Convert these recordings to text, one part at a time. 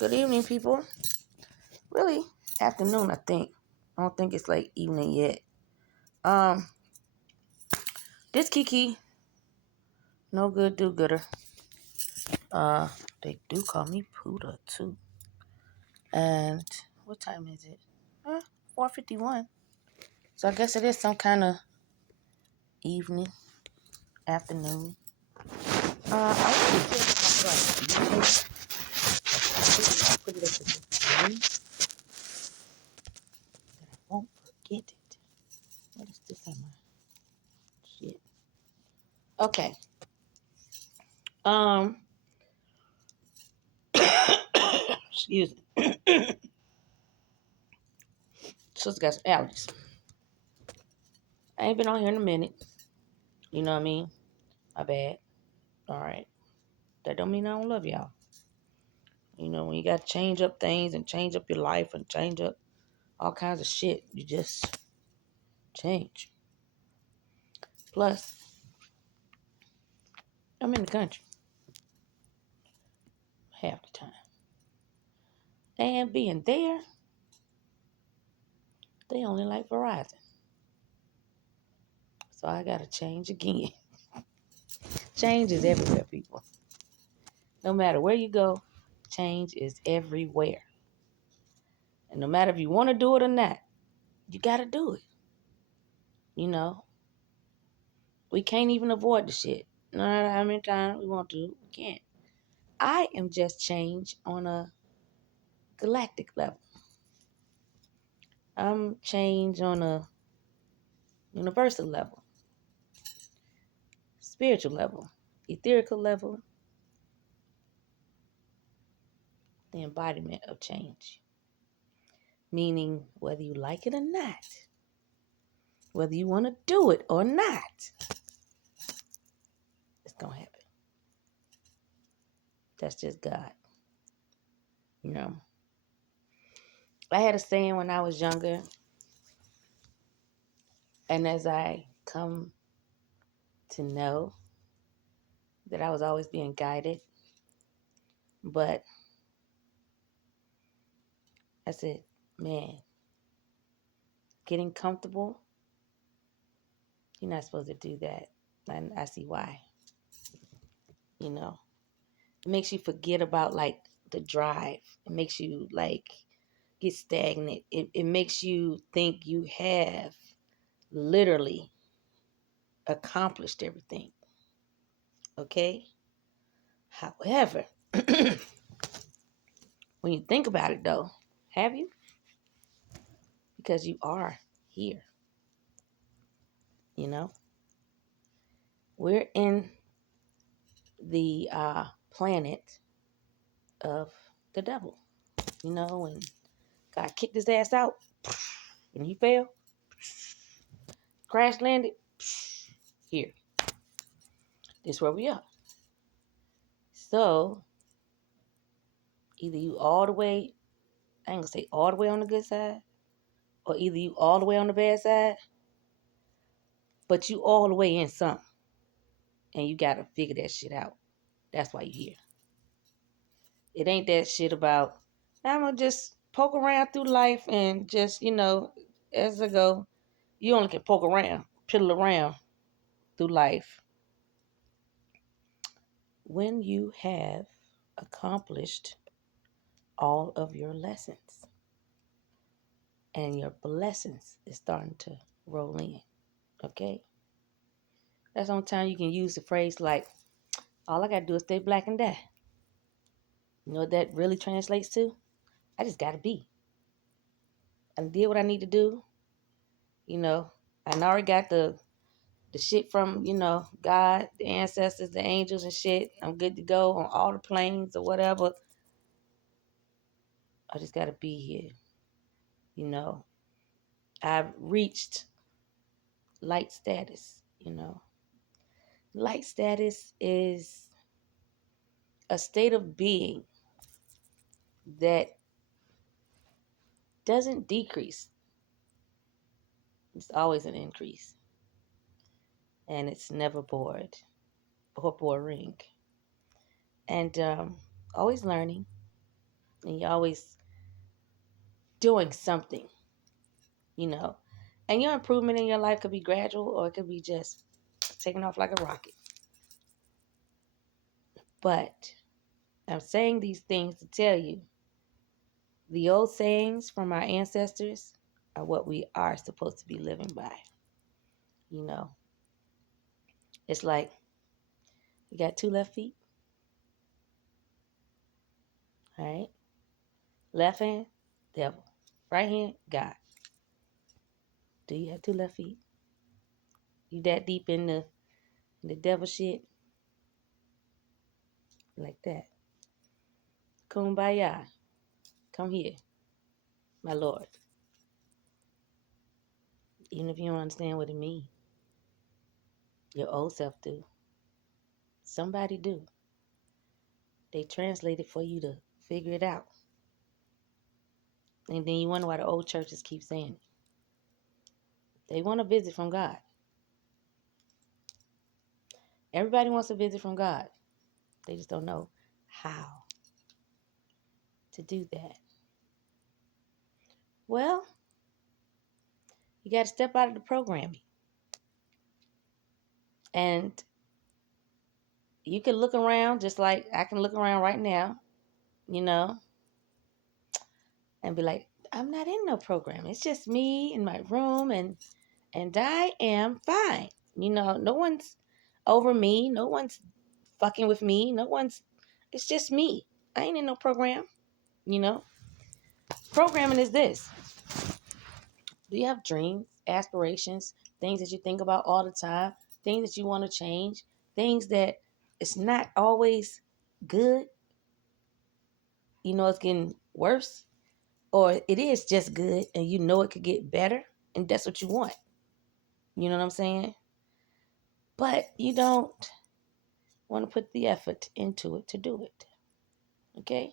Good evening, people. Really, afternoon, I think. I don't think it's like evening yet. Um, this Kiki, no good, do gooder. They do call me Puda too. And what time is it? 4:51. So I guess it is some kind of evening, afternoon. I really feel like put it up to the screen that I won't forget it. What is this on my shit? Okay. Um. Excuse me. Sister got some allergies. I ain't been on here in a minute. You know what I mean? My bad. All right. That don't mean I don't love y'all. You know, when you got to change up things and change up your life and change up all kinds of shit, you just change. Plus, I'm in the country half the time. And being there, they only like Verizon. So I got to change again. Change is everywhere, people. No matter where you go, change is everywhere. And no matter if you want to do it or not, you got to do it. You know, we can't even avoid the shit. No matter how many times we want to, we can't. I am just changed on a galactic level. I'm changed on a universal level, spiritual level, etherical level, the embodiment of change. Meaning, whether you like it or not, whether you want to do it or not, it's going to happen. That's just God. You know, I had a saying when I was younger, and as I come to know that I was always being guided, but I said, man, getting comfortable, you're not supposed to do that. And I see why. You know, it makes you forget about like the drive. It makes you like get stagnant. It makes you think you have literally accomplished everything. Okay? However, when you think about it though, have you? Because you are here. You know? We're in the planet of the devil. You know, when God kicked his ass out and he fell, crash landed, here. This is where we are. So, either you all the way, I ain't gonna say all the way on the good side, or either you all the way on the bad side, but you all the way in something. And you gotta figure that shit out. That's why you're here. It ain't that shit about, I'm gonna just poke around through life and just, as I go, you only can poke around, piddle around through life when you have accomplished all of your lessons and your blessings is starting to roll in. Okay? That's the only time you can use the phrase like, all I gotta do is stay black and die. You know what that really translates to? I just gotta be. I did what I need to do. I already got the shit from, God, the ancestors, the angels and shit. I'm good to go on all the planes or whatever. I just gotta be here. I've reached light status. Light status is a state of being that doesn't decrease. It's always an increase. And it's never bored or boring. And always learning, And you're always doing something, you know. And your improvement in your life could be gradual or it could be just taking off like a rocket. But I'm saying these things to tell you the old sayings from our ancestors are what we are supposed to be living by. You know, it's like you got two left feet, all right? Left hand, devil. Right hand, God. Do you have two left feet? You that deep in the devil shit? Like that. Kumbaya. Come here, my Lord. Even if you don't understand what it means, your old self do. Somebody do. They translate it for you to figure it out. And then you wonder why the old churches keep saying it. They want a visit from God. Everybody wants a visit from God. They just don't know how to do that. Well, you got to step out of the programming. And you can look around just like I can look around right now, you know, and be like, I'm not in no program. It's just me in my room and I am fine. You know, no one's over me. No one's fucking with me. It's just me. I ain't in no program, you know. Programming is this. Do you have dreams, aspirations, things that you think about all the time, things that you want to change, things that it's not always good? You know, it's getting worse, or it is just good and you know it could get better, and that's what you want. You know what I'm saying? But you don't want to put the effort into it to do it. Okay?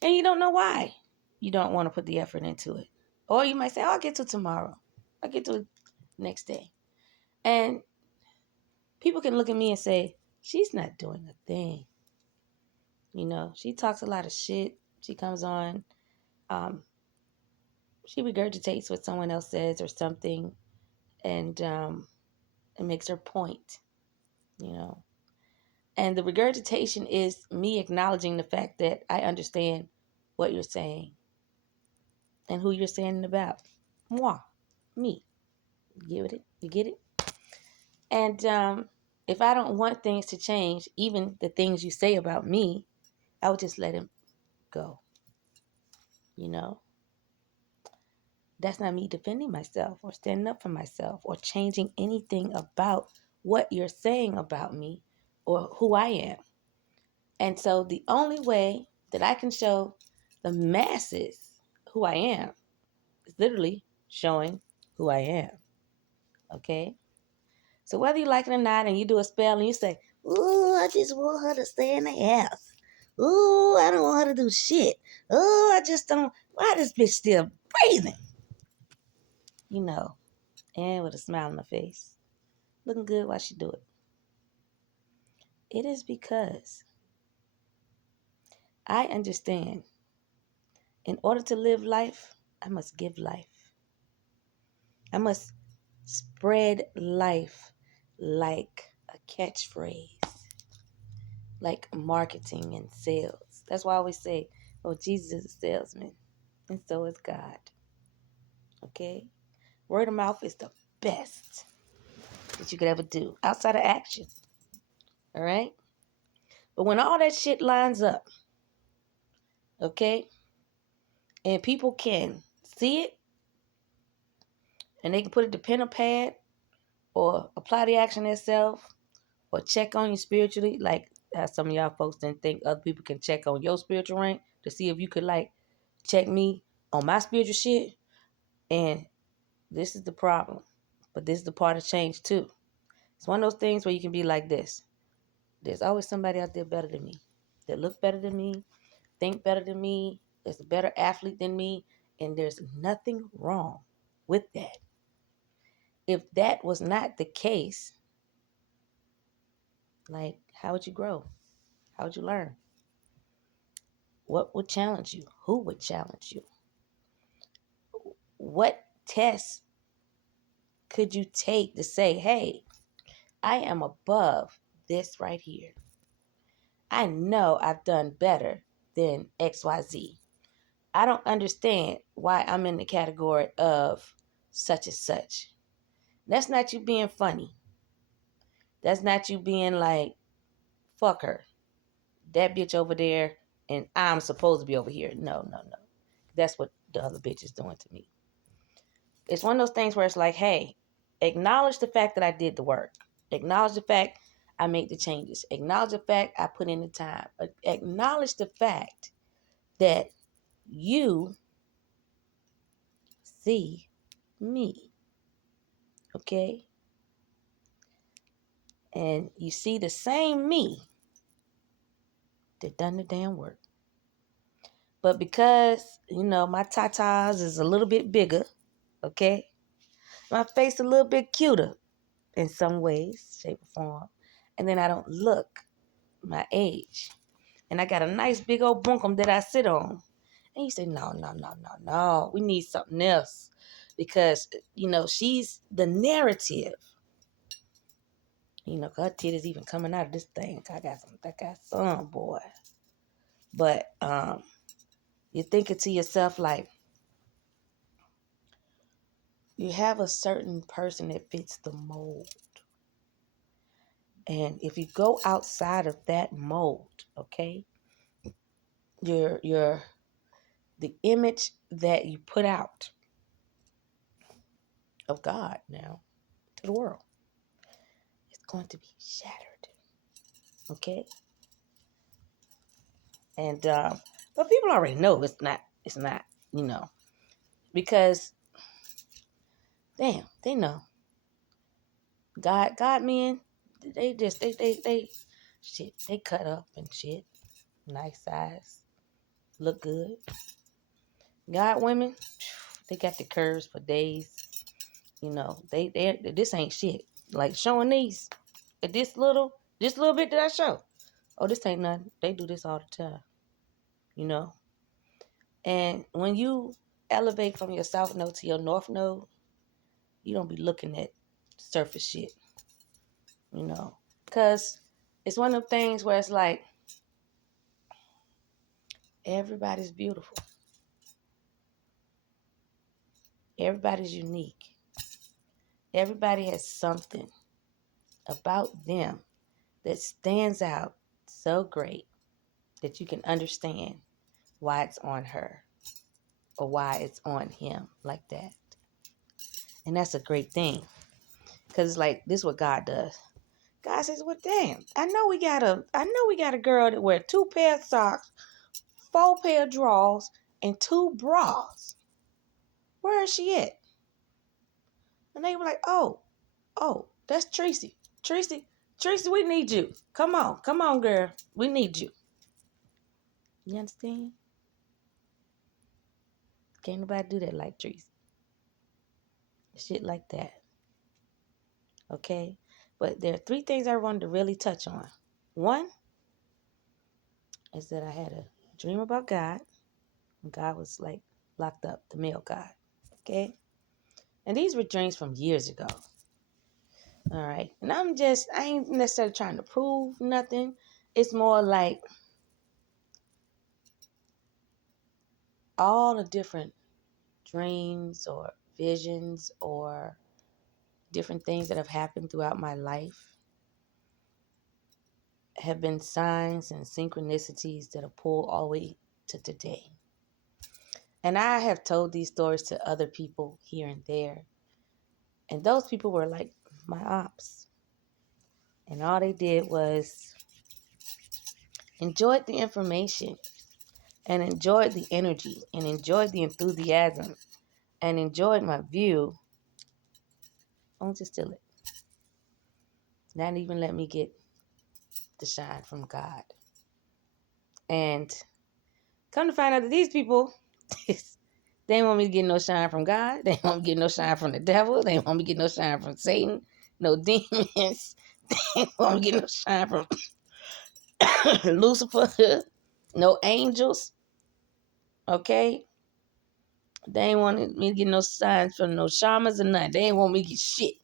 And you don't know why you don't want to put the effort into it. Or you might say, oh, I'll get to it tomorrow. I'll get to it next day. And people can look at me and say, she's not doing a thing. You know, she talks a lot of shit. She comes on. She regurgitates what someone else says or something. And it makes her point, you know. And the regurgitation is me acknowledging the fact that I understand what you're saying and who you're saying it about. Moi, me. You get it? You get it? And if I don't want things to change, even the things you say about me, I would just let him go. You know? That's not me defending myself or standing up for myself or changing anything about what you're saying about me or who I am. And so the only way that I can show the masses who I am is literally showing who I am. Okay? So whether you like it or not, and you do a spell and you say, ooh, I just want her to stay in the house. Ooh, I don't want her to do shit. Ooh, I just don't. Why this bitch still breathing? You know, and with a smile on her face. Looking good while she do it. It is because I understand in order to live life, I must give life. I must spread life like a catchphrase, like marketing and sales. That's why I always say, oh, Jesus is a salesman, and so is God. Okay? Word of mouth is the best that you could ever do outside of action. All right? But when all that shit lines up, okay, and people can see it, and they can put it to pen or pad, or apply the action themselves, or check on you spiritually, like some of y'all folks didn't think other people can check on your spiritual rank to see if you could like check me on my spiritual shit. And this is the problem, but this is the part of change too. It's one of those things where you can be like this. There's always somebody out there better than me, that look better than me, think better than me, is a better athlete than me, and there's nothing wrong with that. If that was not the case, like, how would you grow? How would you learn? What would challenge you? Who would challenge you? What tests could you take to say, hey, I am above this right here? I know I've done better than XYZ. I don't understand why I'm in the category of such and such. That's not you being funny. That's not you being like, fuck her. That bitch over there and I'm supposed to be over here. No, no, no. That's what the other bitch is doing to me. It's one of those things where it's like, hey, acknowledge the fact that I did the work. Acknowledge the fact I made the changes. Acknowledge the fact I put in the time. Acknowledge the fact that you see me. Okay? And you see the same me that done the damn work. But because, my tatas is a little bit bigger, okay? My face a little bit cuter in some ways, shape, or form. And then I don't look my age. And I got a nice big old bunkum that I sit on. And you say, no, no, no, no, no. We need something else. Because, she's the narrative. Her titties even coming out of this thing. I got some, boy. But you're thinking to yourself, like, you have a certain person that fits the mold. And if you go outside of that mold, okay, the image that you put out of God now to the world is going to be shattered. Okay? And but people already know it's not, because damn, they know. God men, they just they shit, they cut up and shit. Nice size. Look good. God women, they got the curves for days. They this ain't shit. Like showing these, this little bit that I show. Oh, this ain't nothing. They do this all the time. And when you elevate from your south node to your north node, you don't be looking at surface shit. Because it's one of them things where it's like, everybody's beautiful. Everybody's unique. Everybody has something about them that stands out so great that you can understand why it's on her or why it's on him like that. And that's a great thing. Because it's like, this is what God does. God says, well, damn, I know we got a girl that wear 2 pair of socks, 4 pair of drawers, and 2 bras. Where is she at? And they were like, oh, that's Tracy. Tracy, we need you. Come on, girl. We need you. You understand? Can't nobody do that like Tracy. Shit like that. Okay? But there are 3 things I wanted to really touch on. One is that I had a dream about God. And God was like locked up, the male God. Okay? And these were dreams from years ago. All right. And I ain't necessarily trying to prove nothing. It's more like all the different dreams or visions or different things that have happened throughout my life have been signs and synchronicities that have pulled all the way to today. And I have told these stories to other people here and there. And those people were like my ops. And all they did was enjoyed the information and enjoyed the energy and enjoyed the enthusiasm and enjoyed my view. Don't just steal it. Not even let me get the shine from God. And come to find out that these people, they ain't want me to get no shine from God. They ain't want me to get no shine from the devil. They ain't want me to get no shine from Satan, no demons. They ain't want me to get no shine from Lucifer, no angels. Okay? They ain't want me to get no signs from no shamans or nothing. They ain't want me to get shit.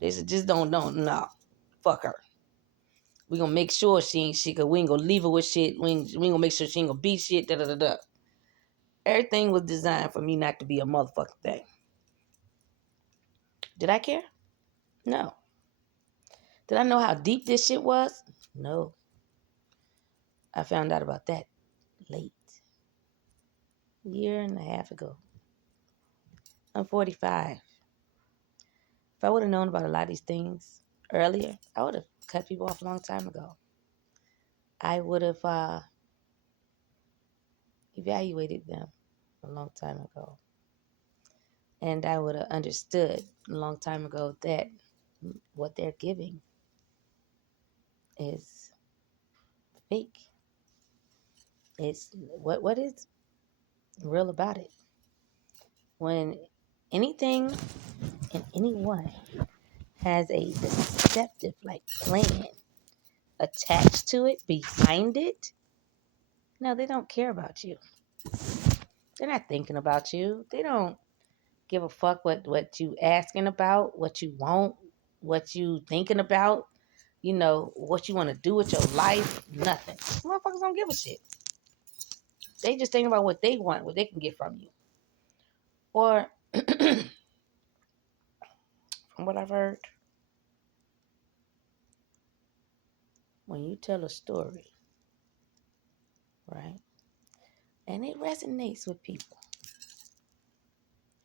They said, just don't, no. Fuck her. We gonna make sure she ain't shit, cause we ain't gonna leave her with shit. We ain't gonna make sure she ain't gonna be shit, da da da da. Everything was designed for me not to be a motherfucking thing. Did I care? No. Did I know how deep this shit was? No. I found out about that late. A year and a half ago. I'm 45. If I would have known about a lot of these things earlier, I would have cut people off a long time ago. I would have evaluated them a long time ago. And I would have understood a long time ago that what they're giving is fake. It's what is real about it. When anything and anyone has a deceptive plan attached to it, behind it, no, they don't care about you. They're not thinking about you. They don't give a fuck what you asking about, what you want, what you thinking about, what you want to do with your life, nothing. Motherfuckers don't give a shit. They just thinking about what they want, what they can get from you. Or, from what I've heard, when you tell a story, right, and it resonates with people,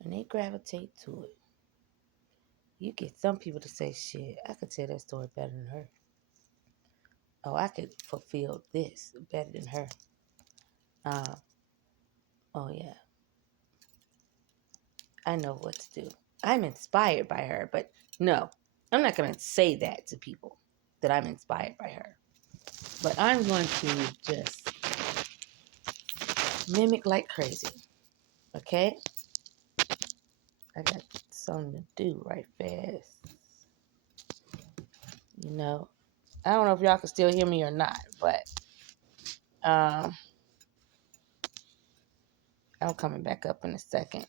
and they gravitate to it, you get some people to say, shit, I could tell that story better than her. Oh, I could fulfill this better than her. Oh, yeah. I know what to do. I'm inspired by her, but no, I'm not going to say that to people, that I'm inspired by her. But I'm going to just mimic like crazy. Okay? I got something to do right fast. I don't know if y'all can still hear me or not, but I'm coming back up in a second.